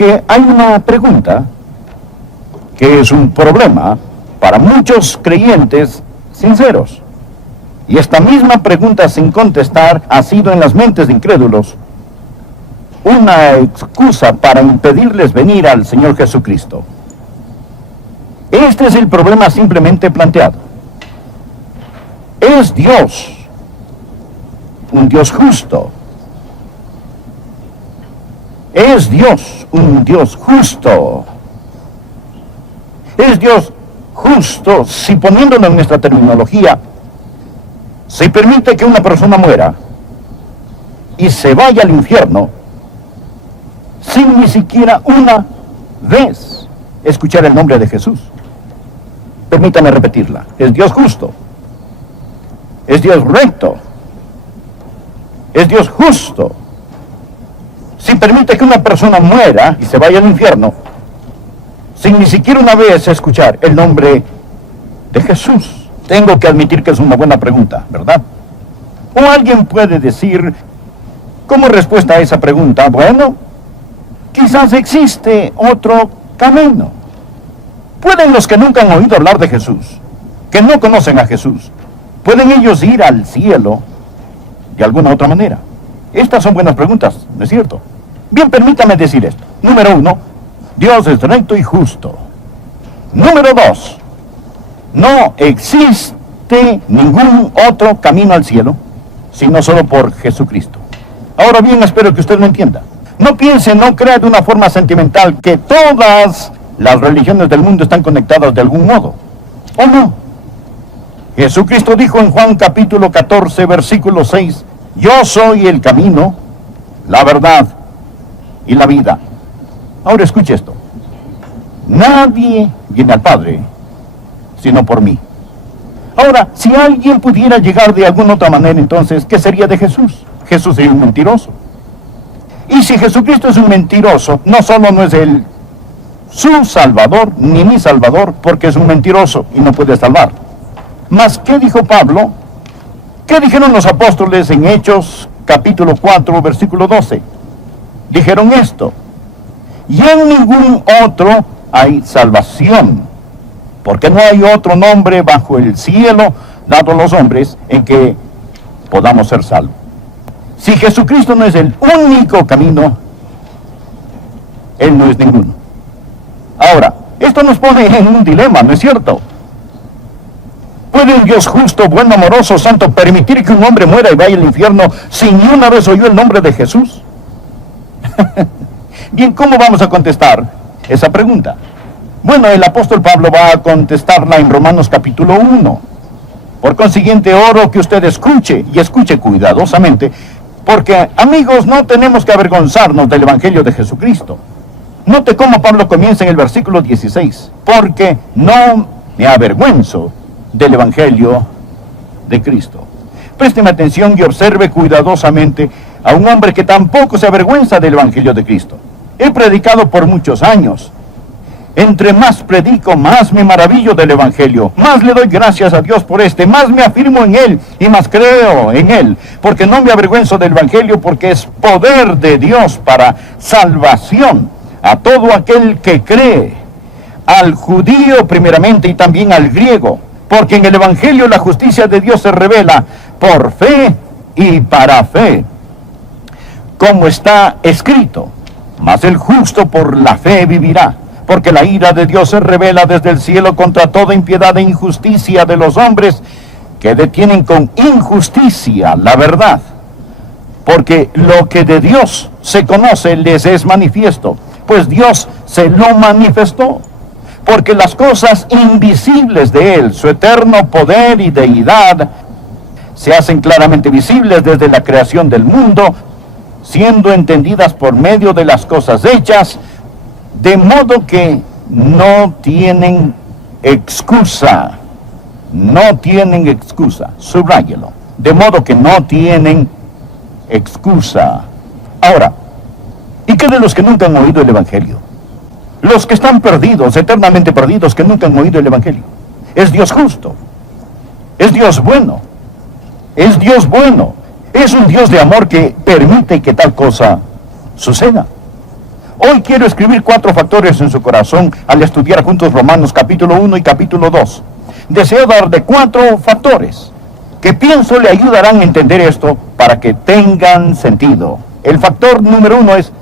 Que hay una pregunta que es un problema para muchos creyentes sinceros. Y esta misma pregunta sin contestar ha sido en las mentes de incrédulos una excusa para impedirles venir al Señor Jesucristo. Este es el problema simplemente planteado. ¿Es Dios un Dios justo? ¿Es Dios un Dios justo? ¿Es Dios justo si, poniéndolo en nuestra terminología, se permite que una persona muera y se vaya al infierno sin ni siquiera una vez escuchar el nombre de Jesús? Permítame repetirla. ¿Es Dios justo? ¿Es Dios recto? ¿Es Dios justo si permite que una persona muera y se vaya al infierno sin ni siquiera una vez escuchar el nombre de Jesús? Tengo que admitir que es una buena pregunta, ¿verdad? O alguien puede decir, como respuesta a esa pregunta, bueno, quizás existe otro camino. ¿Pueden los que nunca han oído hablar de Jesús, que no conocen a Jesús, pueden ellos ir al cielo de alguna otra manera? Estas son buenas preguntas, ¿no es cierto? Bien, permítame decir esto. Número 1, Dios es recto y justo. Número 2, no existe ningún otro camino al cielo, sino solo por Jesucristo. Ahora bien, espero que usted lo entienda. No piense, no crea de una forma sentimental que todas las religiones del mundo están conectadas de algún modo. ¿O no? Jesucristo dijo en Juan capítulo 14, versículo 6, yo soy el camino, la verdad y la vida. Ahora escuche esto. Nadie viene al Padre sino por mí. Ahora, si alguien pudiera llegar de alguna otra manera, entonces, ¿qué sería de Jesús? Jesús sería un mentiroso. Y si Jesucristo es un mentiroso, no solo no es él su Salvador, ni mi Salvador, porque es un mentiroso y no puede salvar. Mas, ¿qué dijo Pablo? ¿Qué dijeron los apóstoles en Hechos, capítulo 4, versículo 12? Dijeron esto: y en ningún otro hay salvación, porque no hay otro nombre bajo el cielo dado a los hombres en que podamos ser salvos. Si Jesucristo no es el único camino, Él no es ninguno. Ahora, esto nos pone en un dilema, ¿no es cierto? ¿Puede un Dios justo, bueno, amoroso, santo, permitir que un hombre muera y vaya al infierno sin ni una vez oyó el nombre de Jesús? Bien, ¿cómo vamos a contestar esa pregunta? Bueno, el apóstol Pablo va a contestarla en Romanos capítulo 1. Por consiguiente, oro que usted escuche, y escuche cuidadosamente, porque, amigos, no tenemos que avergonzarnos del Evangelio de Jesucristo. Note cómo Pablo comienza en el versículo 16, porque no me avergüenzo del Evangelio de Cristo. Présteme atención y observe cuidadosamente a un hombre que tampoco se avergüenza del Evangelio de Cristo. He predicado por muchos años. Entre más predico, más me maravillo del Evangelio, más le doy gracias a Dios por más me afirmo en Él y más creo en Él, porque no me avergüenzo del Evangelio, porque es poder de Dios para salvación a todo aquel que cree, al judío primeramente y también al griego, porque en el Evangelio la justicia de Dios se revela por fe y para fe, como está escrito, mas el justo por la fe vivirá. Porque la ira de Dios se revela desde el cielo contra toda impiedad e injusticia de los hombres que detienen con injusticia la verdad. Porque lo que de Dios se conoce les es manifiesto, pues Dios se lo manifestó. Porque las cosas invisibles de Él, su eterno poder y deidad, se hacen claramente visibles desde la creación del mundo, siendo entendidas por medio de las cosas hechas, de modo que no tienen excusa. No tienen excusa. Subráyelo. De modo que no tienen excusa. Ahora, ¿y qué de los que nunca han oído el Evangelio? Los que están perdidos, eternamente perdidos, que nunca han oído el Evangelio. Es Dios justo. Es Dios bueno. Es Dios bueno. Es un Dios de amor que permite que tal cosa suceda. Hoy quiero escribir 4 factores en su corazón al estudiar juntos Romanos capítulo 1 y capítulo 2. Deseo darle 4 factores que pienso le ayudarán a entender esto para que tengan sentido. El factor número 1 es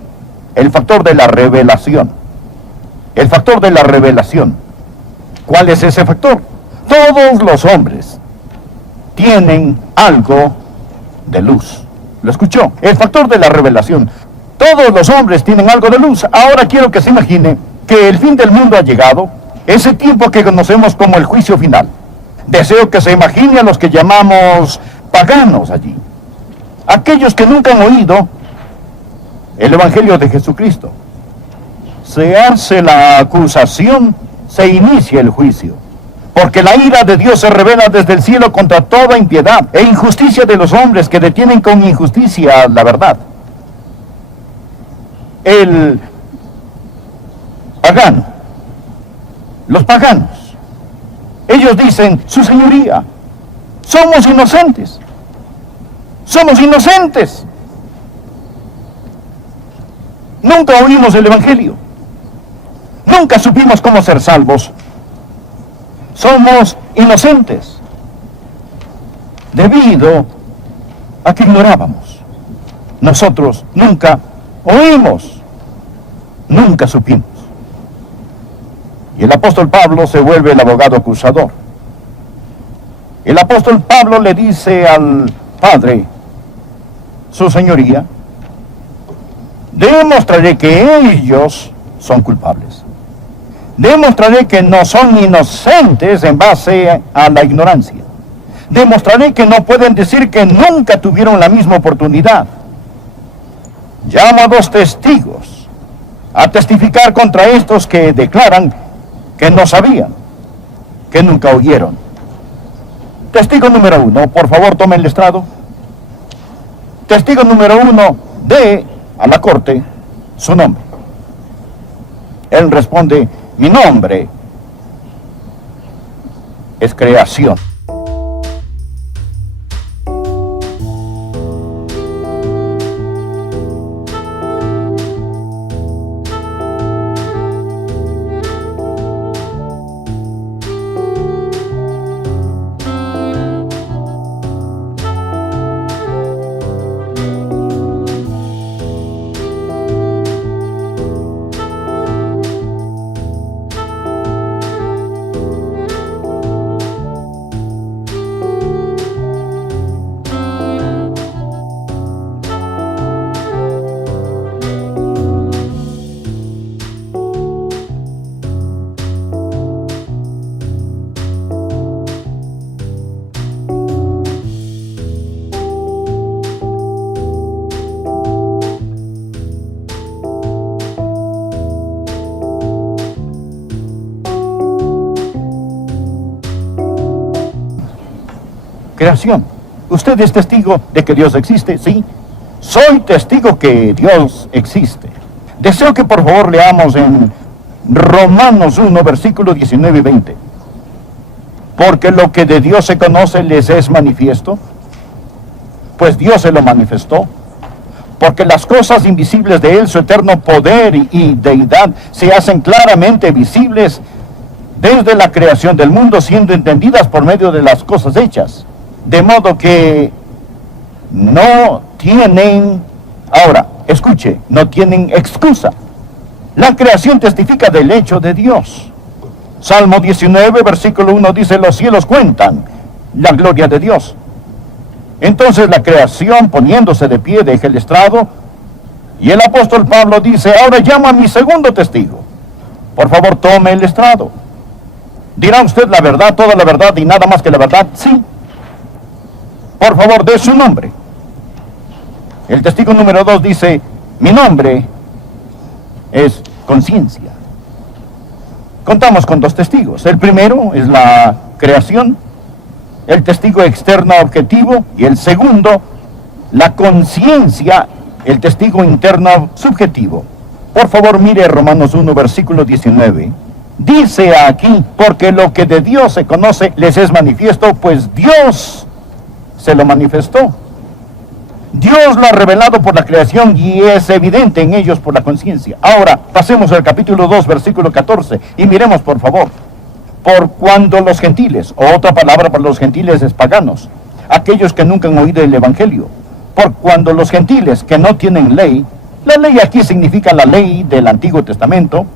el factor de la revelación. El factor de la revelación. ¿Cuál es ese factor? Todos los hombres tienen algo de luz. ¿Lo escuchó? El factor de la revelación. Todos los hombres tienen algo de luz. Ahora quiero que se imagine que el fin del mundo ha llegado, ese tiempo que conocemos como el juicio final. Deseo que se imagine a los que llamamos paganos allí. Aquellos que nunca han oído el Evangelio de Jesucristo. Se hace la acusación, se inicia el juicio. Porque la ira de Dios se revela desde el cielo contra toda impiedad e injusticia de los hombres que detienen con injusticia la verdad. El pagano, los paganos, ellos dicen, su señoría, somos inocentes, somos inocentes. Nunca oímos el Evangelio, nunca supimos cómo ser salvos. Somos inocentes debido a que ignorábamos. Nosotros nunca oímos, nunca supimos. Y el apóstol Pablo se vuelve el abogado acusador. El apóstol Pablo le dice al Padre, su señoría, demostraré que ellos son culpables. Demostraré que no son inocentes en base a la ignorancia. Demostraré que no pueden decir que nunca tuvieron la misma oportunidad. Llamo a 2 testigos a testificar contra estos que declaran que no sabían, que nunca oyeron. Testigo número 1, por favor tome el estrado. Testigo número 1, dé a la corte su nombre. Él responde, mi nombre es creación. Creación. ¿Usted es testigo de que Dios existe? Sí. Soy testigo que Dios existe. Deseo que por favor leamos en Romanos 1, versículos 19 y 20. Porque lo que de Dios se conoce les es manifiesto, pues Dios se lo manifestó. Porque las cosas invisibles de Él, su eterno poder y deidad, se hacen claramente visibles desde la creación del mundo, siendo entendidas por medio de las cosas hechas. De modo que no tienen, ahora, escuche, no tienen excusa. La creación testifica del hecho de Dios. Salmo 19, versículo 1 dice, los cielos cuentan la gloria de Dios. Entonces la creación, poniéndose de pie, deja el estrado, y el apóstol Pablo dice, ahora llamo a mi segundo testigo. Por favor, tome el estrado. ¿Dirá usted la verdad, toda la verdad y nada más que la verdad? Sí. Por favor, dé su nombre. El testigo número 2 dice, mi nombre es conciencia. Contamos con 2 testigos. El primero es la creación, el testigo externo objetivo, y el segundo, la conciencia, el testigo interno subjetivo. Por favor, mire Romanos 1, versículo 19. Dice aquí, porque lo que de Dios se conoce les es manifiesto, pues Dios se lo manifestó. Dios lo ha revelado por la creación y es evidente en ellos por la conciencia. Ahora, pasemos al capítulo 2, versículo 14, y miremos por favor. Por cuando los gentiles, o otra palabra para los gentiles es paganos, aquellos que nunca han oído el evangelio, por cuando los gentiles que no tienen ley, la ley aquí significa la ley del Antiguo Testamento,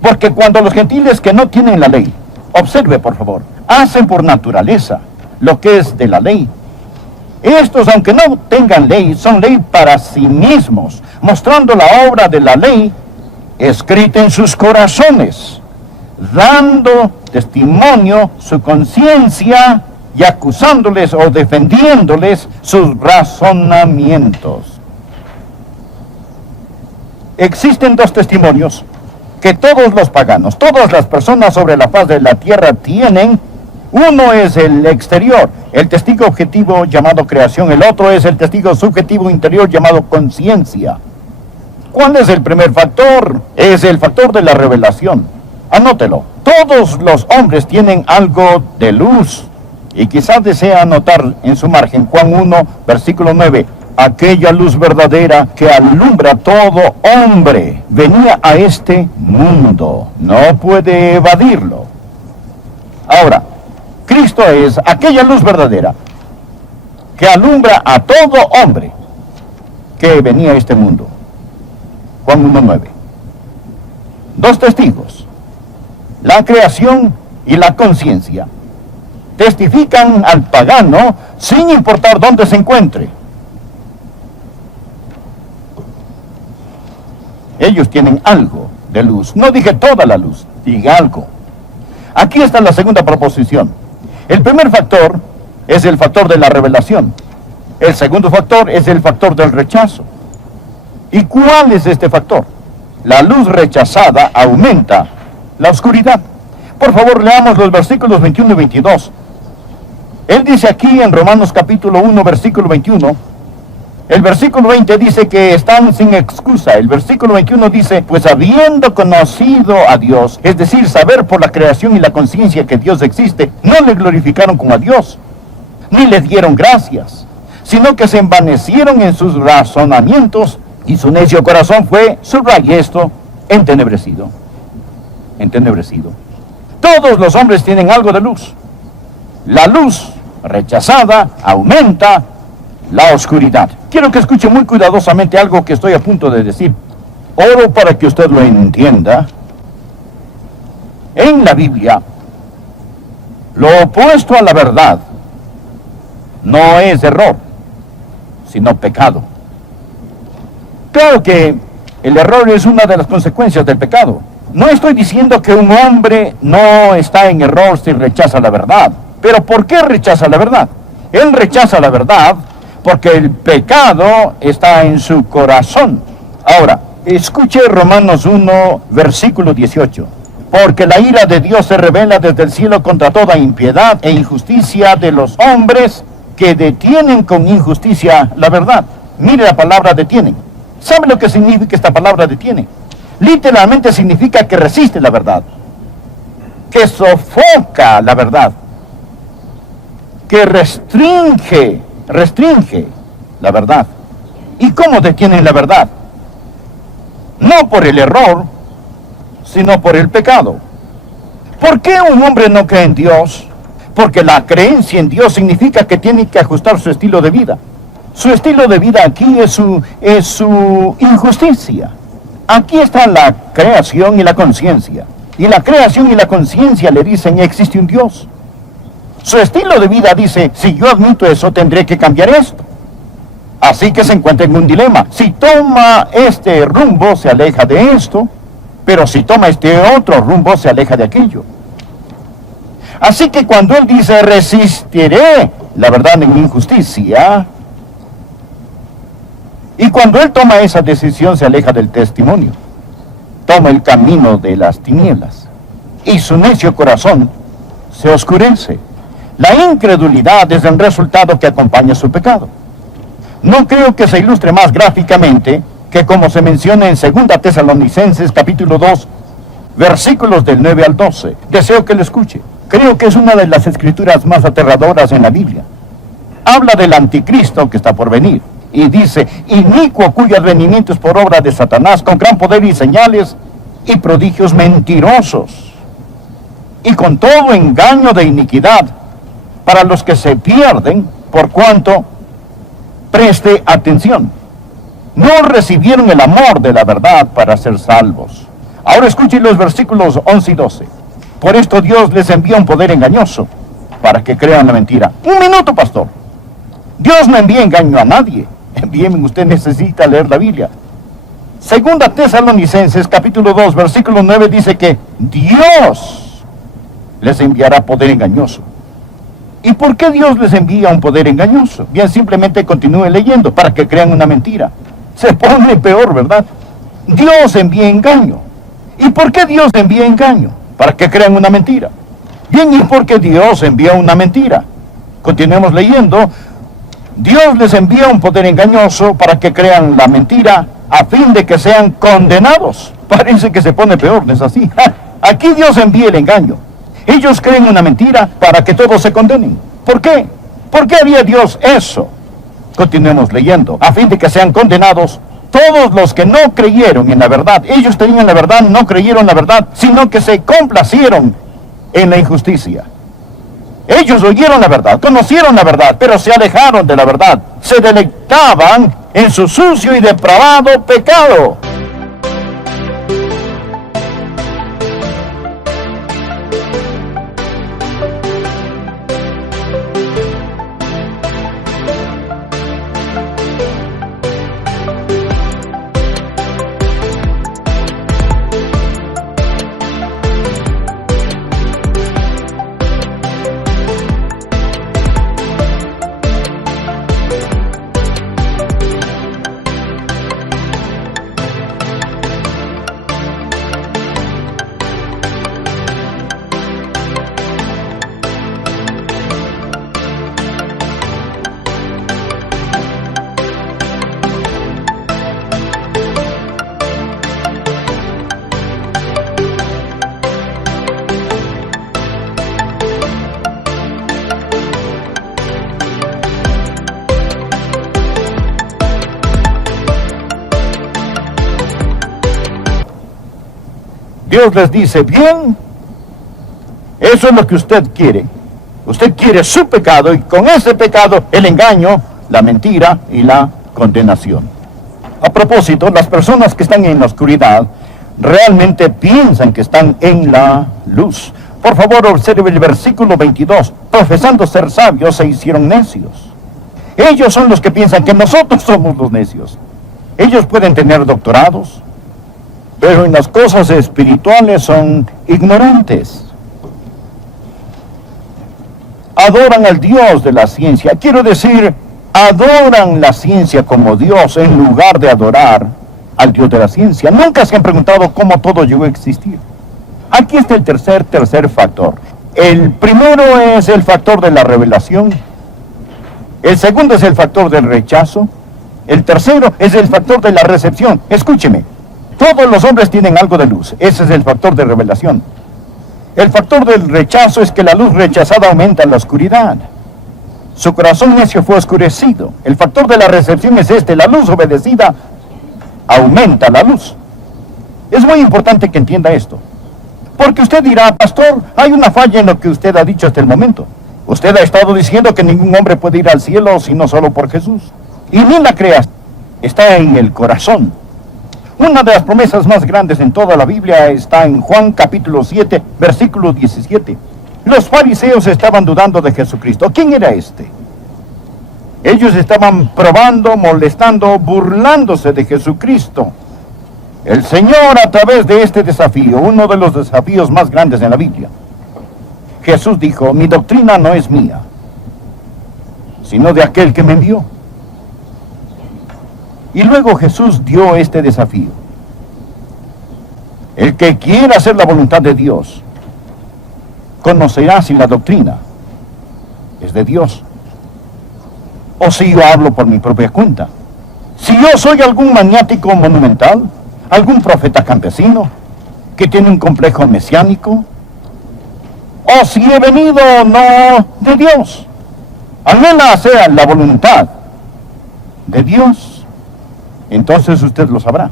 porque cuando los gentiles que no tienen la ley, observe por favor, hacen por naturaleza lo que es de la ley, estos, aunque no tengan ley, son ley para sí mismos, mostrando la obra de la ley escrita en sus corazones, dando testimonio su conciencia y acusándoles o defendiéndoles sus razonamientos. Existen dos testimonios que todos los paganos, todas las personas sobre la faz de la tierra tienen. Uno es el exterior, el testigo objetivo llamado creación. El otro es el testigo subjetivo interior llamado conciencia. ¿Cuál es el primer factor? Es el factor de la revelación. Anótelo. Todos los hombres tienen algo de luz. Y quizás desea anotar en su margen Juan 1, versículo 9. Aquella luz verdadera que alumbra a todo hombre venía a este mundo. No puede evadirlo. Ahora, Cristo es aquella luz verdadera que alumbra a todo hombre que venía a este mundo. Juan 1:9. Dos testigos, la creación y la conciencia, testifican al pagano sin importar dónde se encuentre. Ellos tienen algo de luz. No dije toda la luz, dije algo. Aquí está la segunda proposición. El primer factor es el factor de la revelación. El segundo factor es el factor del rechazo. ¿Y cuál es este factor? La luz rechazada aumenta la oscuridad. Por favor, leamos los versículos 21 y 22. Él dice aquí en Romanos capítulo 1, versículo 21, el versículo 20 dice que están sin excusa. El versículo 21 dice, pues habiendo conocido a Dios, es decir, saber por la creación y la conciencia que Dios existe, no le glorificaron como a Dios, ni le dieron gracias, sino que se envanecieron en sus razonamientos, y su necio corazón fue, subraye esto, entenebrecido. Entenebrecido. Todos los hombres tienen algo de luz. La luz rechazada aumenta la oscuridad. Quiero que escuche muy cuidadosamente algo que estoy a punto de decir. Oro para que usted lo entienda. En la Biblia, lo opuesto a la verdad no es error, sino pecado. Claro que el error es una de las consecuencias del pecado. No estoy diciendo que un hombre no está en error si rechaza la verdad. Pero ¿por qué rechaza la verdad? Él rechaza la verdad porque el pecado está en su corazón. Ahora, escuche Romanos 1, versículo 18. Porque la ira de Dios se revela desde el cielo contra toda impiedad e injusticia de los hombres que detienen con injusticia la verdad. Mire la palabra detienen. ¿Sabe lo que significa esta palabra detiene? Literalmente significa que resiste la verdad, que sofoca la verdad, que restringe la verdad. ¿Y cómo detienen la verdad? No por el error, sino por el pecado. ¿Por qué un hombre no cree en Dios? Porque la creencia en Dios significa que tiene que ajustar su estilo de vida. Su estilo de vida aquí es su injusticia. Aquí está la creación y la conciencia. Y la creación y la conciencia le dicen, existe un Dios. Su estilo de vida dice, si yo admito eso, tendré que cambiar esto. Así que se encuentra en un dilema. Si toma este rumbo, se aleja de esto, pero si toma este otro rumbo, se aleja de aquello. Así que cuando él dice, resistiré la verdad en mi injusticia, y cuando él toma esa decisión, se aleja del testimonio. Toma el camino de las tinieblas. Y su necio corazón se oscurece. La incredulidad es el resultado que acompaña su pecado. No creo que se ilustre más gráficamente que como se menciona en 2 Tesalonicenses capítulo 2, versículos del 9 al 12. Deseo que lo escuche. Creo que es una de las escrituras más aterradoras en la Biblia. habla del anticristo que está por venir. Y dice, inicuo cuyo advenimiento es por obra de Satanás, con gran poder y señales y prodigios mentirosos, y con todo engaño de iniquidad, para los que se pierden, por cuanto, preste atención, no recibieron el amor de la verdad para ser salvos. Ahora escuchen los versículos 11 y 12. Por esto Dios les envía un poder engañoso, para que crean la mentira. Un minuto, pastor. Dios no envía engaño a nadie. Bien, usted necesita leer la Biblia. Segunda Tesalonicenses, capítulo 2, versículo 9, dice que Dios les enviará poder engañoso. ¿Y por qué Dios les envía un poder engañoso? Bien, simplemente continúe leyendo, para que crean una mentira. Se pone peor, ¿verdad? Dios envía engaño. ¿Y por qué Dios envía engaño? Para que crean una mentira. Bien, ¿y por qué Dios envía una mentira? Continuemos leyendo. Dios les envía un poder engañoso para que crean la mentira, a fin de que sean condenados. Parece que se pone peor, ¿no es así? Aquí Dios envía el engaño. Ellos creen una mentira para que todos se condenen. ¿Por qué? ¿Por qué haría Dios eso? Continuemos leyendo. A fin de que sean condenados todos los que no creyeron en la verdad. Ellos tenían la verdad, no creyeron la verdad, sino que se complacieron en la injusticia. Ellos oyeron la verdad, conocieron la verdad, pero se alejaron de la verdad. Se deleitaban en su sucio y depravado pecado. Dios les dice, bien, eso es lo que usted quiere. Usted quiere su pecado y con ese pecado el engaño, la mentira y la condenación. A propósito, las personas que están en la oscuridad realmente piensan que están en la luz. Por favor, observe el versículo 22. Profesando ser sabios, se hicieron necios. Ellos son los que piensan que nosotros somos los necios. Ellos pueden tener doctorados, pero en las cosas espirituales son ignorantes. Adoran al Dios de la ciencia. Quiero decir, adoran la ciencia como Dios en lugar de adorar al Dios de la ciencia. Nunca se han preguntado cómo todo llegó a existir. Aquí está el tercer factor. El primero es el factor de la revelación. El segundo es el factor del rechazo. El tercero es el factor de la recepción. Escúcheme. Todos los hombres tienen algo de luz. Ese es el factor de revelación. El factor del rechazo es que la luz rechazada aumenta en la oscuridad. Su corazón necio fue oscurecido. El factor de la recepción es este. La luz obedecida aumenta la luz. Es muy importante que entienda esto. Porque usted dirá, pastor, hay una falla en lo que usted ha dicho hasta el momento. Usted ha estado diciendo que ningún hombre puede ir al cielo sino solo por Jesús. Y ni la creas. Está en el corazón. Una de las promesas más grandes en toda la Biblia está en Juan capítulo 7, versículo 17. Los fariseos estaban dudando de Jesucristo. ¿Quién era este? Ellos estaban probando, molestando, burlándose de Jesucristo. El Señor, a través de este desafío, uno de los desafíos más grandes en la Biblia, Jesús dijo, mi doctrina no es mía, sino de aquel que me envió. Y luego Jesús dio este desafío. El que quiera hacer la voluntad de Dios, conocerá si la doctrina es de Dios, o si yo hablo por mi propia cuenta. Si yo soy algún maniático monumental, algún profeta campesino, que tiene un complejo mesiánico, o si he venido no de Dios. anhela hacer la voluntad de Dios, entonces usted lo sabrá.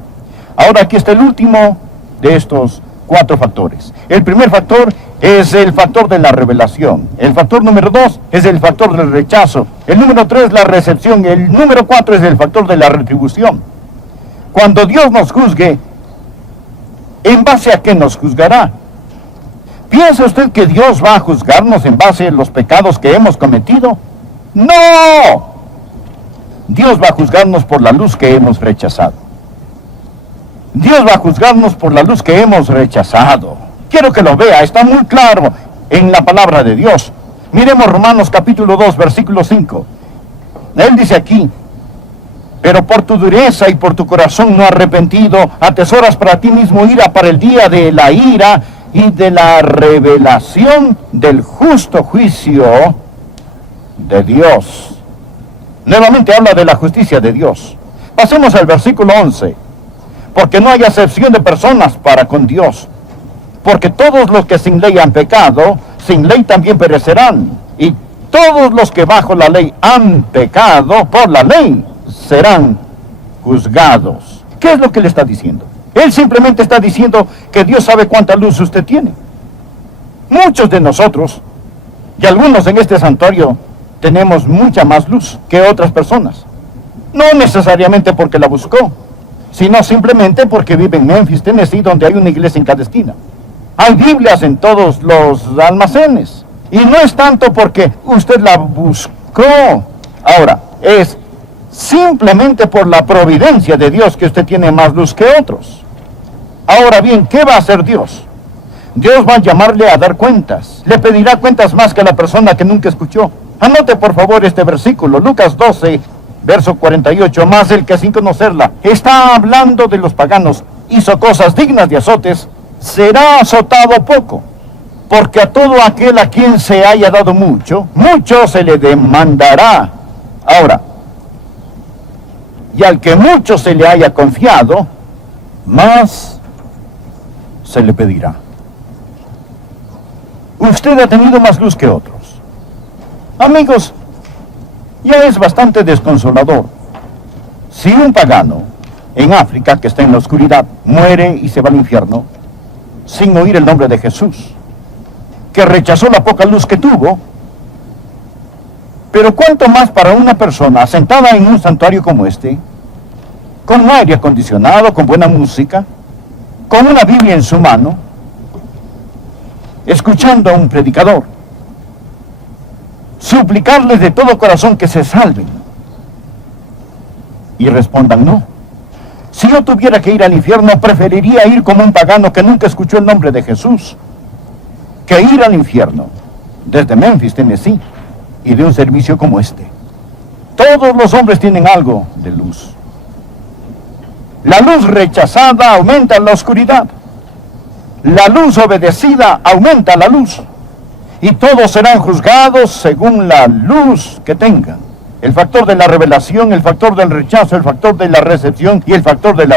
Ahora aquí está el último de estos 4 factores. El primer factor es el factor de la revelación. El factor número 2 es el factor del rechazo. El número 3, la recepción. El número 4 es el factor de la retribución. Cuando Dios nos juzgue, ¿en base a qué nos juzgará? ¿Piensa usted que Dios va a juzgarnos en base a los pecados que hemos cometido? ¡No! Dios va a juzgarnos por la luz que hemos rechazado. Dios va a juzgarnos por la luz que hemos rechazado. Quiero que lo vea, está muy claro en la palabra de Dios. Miremos Romanos capítulo 2, versículo 5. Él dice aquí: pero por tu dureza y por tu corazón no arrepentido, atesoras para ti mismo ira para el día de la ira y de la revelación del justo juicio de Dios. Nuevamente habla de la justicia de Dios. Pasemos al versículo 11. Porque no hay acepción de personas para con Dios. Porque todos los que sin ley han pecado, sin ley también perecerán. Y todos los que bajo la ley han pecado, por la ley serán juzgados. ¿Qué es lo que le está diciendo? Él simplemente está diciendo que Dios sabe cuánta luz usted tiene. Muchos de nosotros, y algunos en este santuario, tenemos mucha más luz que otras personas. No necesariamente porque la buscó, sino simplemente porque vive en Memphis, Tennessee, donde hay una iglesia en cada esquina. Hay Biblias en todos los almacenes. Y no es tanto porque usted la buscó. Ahora, es simplemente por la providencia de Dios que usted tiene más luz que otros. Ahora bien, ¿qué va a hacer Dios? Dios va a llamarle a dar cuentas. Le pedirá cuentas más que a la persona que nunca escuchó. Anote por favor este versículo, Lucas 12, verso 48. Más el que sin conocerla está hablando de los paganos, hizo cosas dignas de azotes, será azotado poco. Porque a todo aquel a quien se haya dado mucho, mucho se le demandará. Ahora, y al que mucho se le haya confiado, más se le pedirá. Usted ha tenido más luz que otros. Amigos, ya es bastante desconsolador. Si un pagano en África que está en la oscuridad muere y se va al infierno sin oír el nombre de Jesús, que rechazó la poca luz que tuvo, pero cuánto más para una persona sentada en un santuario como este, con aire acondicionado, con buena música, con una Biblia en su mano, escuchando a un predicador, suplicarles de todo corazón que se salven, y respondan no. Si yo tuviera que ir al infierno, preferiría ir como un pagano que nunca escuchó el nombre de Jesús, que ir al infierno desde Memphis, Tennessee, y de un servicio como este. Todos los hombres tienen algo de luz. La luz rechazada aumenta la oscuridad. La luz obedecida aumenta la luz. Y todos serán juzgados según la luz que tengan. El factor de la revelación, el factor del rechazo, el factor de la recepción y el factor de la